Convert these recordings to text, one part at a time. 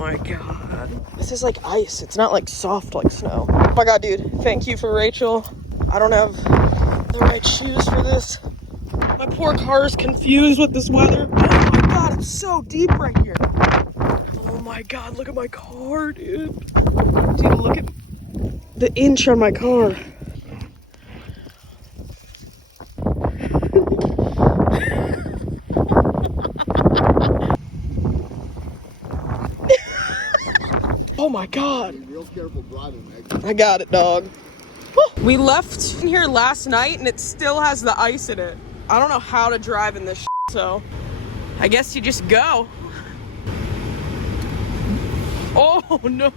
my god. This is like ice. It's not like soft like snow. Oh my god, dude. Thank you for Rachel. I don't have the right shoes for this. My poor car is confused with this weather. Oh my god, it's so deep right here. Oh my god, look at my car, dude. Dude, look at the inch on my car. Oh my god. Real careful driving, Meg. I got it, dog. We left in here last night and it still has the ice in it. I don't know how to drive in this shit, so I guess you just go. Oh no.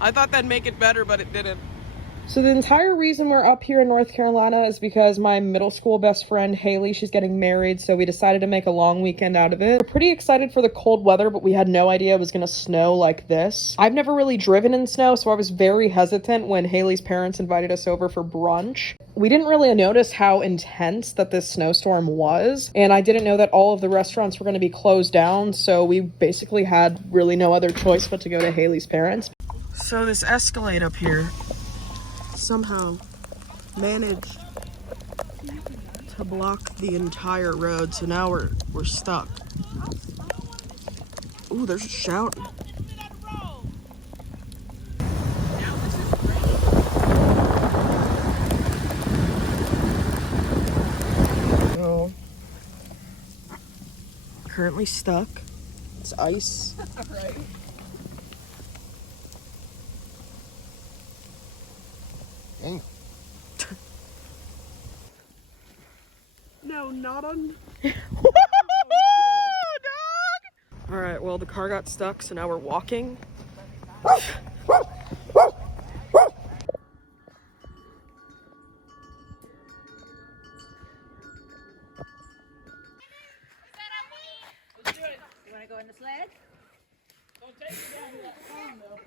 I thought that'd make it better, but it didn't. So the entire reason we're up here in North Carolina is because my middle school best friend, Haley, she's getting married, so we decided to make a long weekend out of it. We're pretty excited for the cold weather, but we had no idea it was gonna snow like this. I've never really driven in snow, so I was very hesitant when Haley's parents invited us over for brunch. We didn't really notice how intense that this snowstorm was, and I didn't know that all of the restaurants were gonna be closed down, so we basically had really no other choice but to go to Haley's parents. So this Escalade up here somehow managed to block the entire road, so now we're stuck. Ooh, there's a shout. So, currently stuck. It's ice. Right. Dang. No, not on. Dog! All right, well, the car got stuck, so now we're walking. Let's do it. You want to go in the sled? Don't take me down to that farm, though.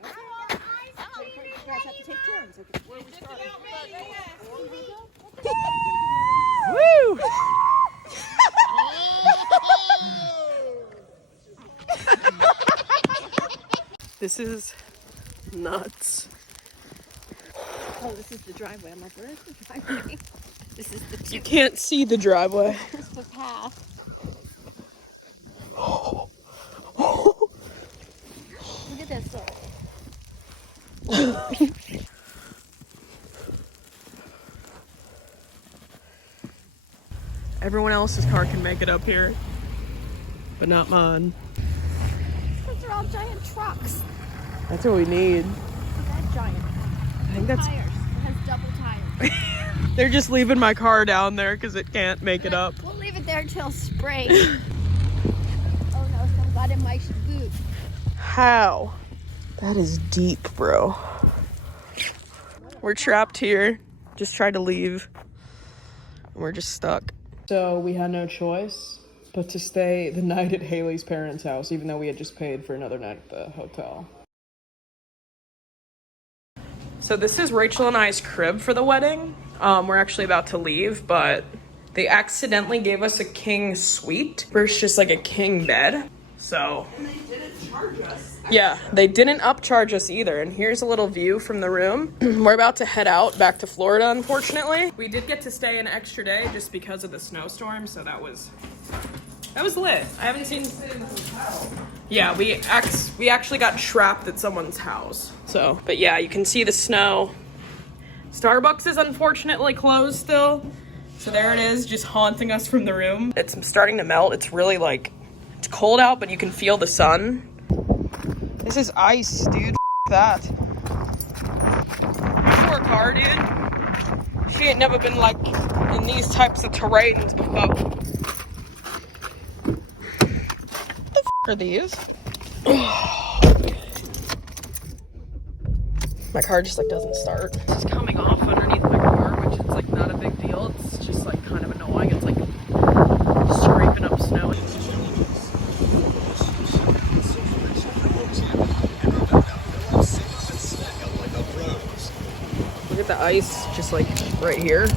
You guys have to take turns. Where we start? Woo! This is nuts. Oh, this is the driveway. I'm like, where's the driveway? This is the. You can't see the driveway. This is the path. Look at this. Everyone else's car can make it up here, but not mine. Those are all giant trucks. That's what we need. That's giant. I think that's. Tires. It has double tires. They're just leaving my car down there because it can't make it up. We'll leave it there till spring. Oh no, some got in my boot. How? That is deep, bro. We're trapped here. Just tried to leave. We're just stuck. So we had no choice but to stay the night at Haley's parents' house, even though we had just paid for another night at the hotel. So this is Rachel and I's crib for the wedding. We're actually about to leave, but they accidentally gave us a king suite versus just like a king bed. So, and they didn't charge us. Yeah, they didn't upcharge us either. And here's a little view from the room. We're about to head out back to Florida, unfortunately. We did get to stay an extra day just because of the snowstorm, so that was lit. I haven't seen. Yeah, we actually got trapped at someone's house. So, but yeah, you can see the snow. Starbucks is unfortunately closed still. So there it is, just haunting us from the room. It's starting to melt. It's really like, it's cold out, but you can feel the sun. This is ice, dude. That. Poor car, dude. She ain't never been like in these types of terrains before. What the f are these? My car just like doesn't start. It's coming off underneath my car, which is like not a big deal. It's just like kind of annoying. It's like scraping up snow. Look at the ice just like right here.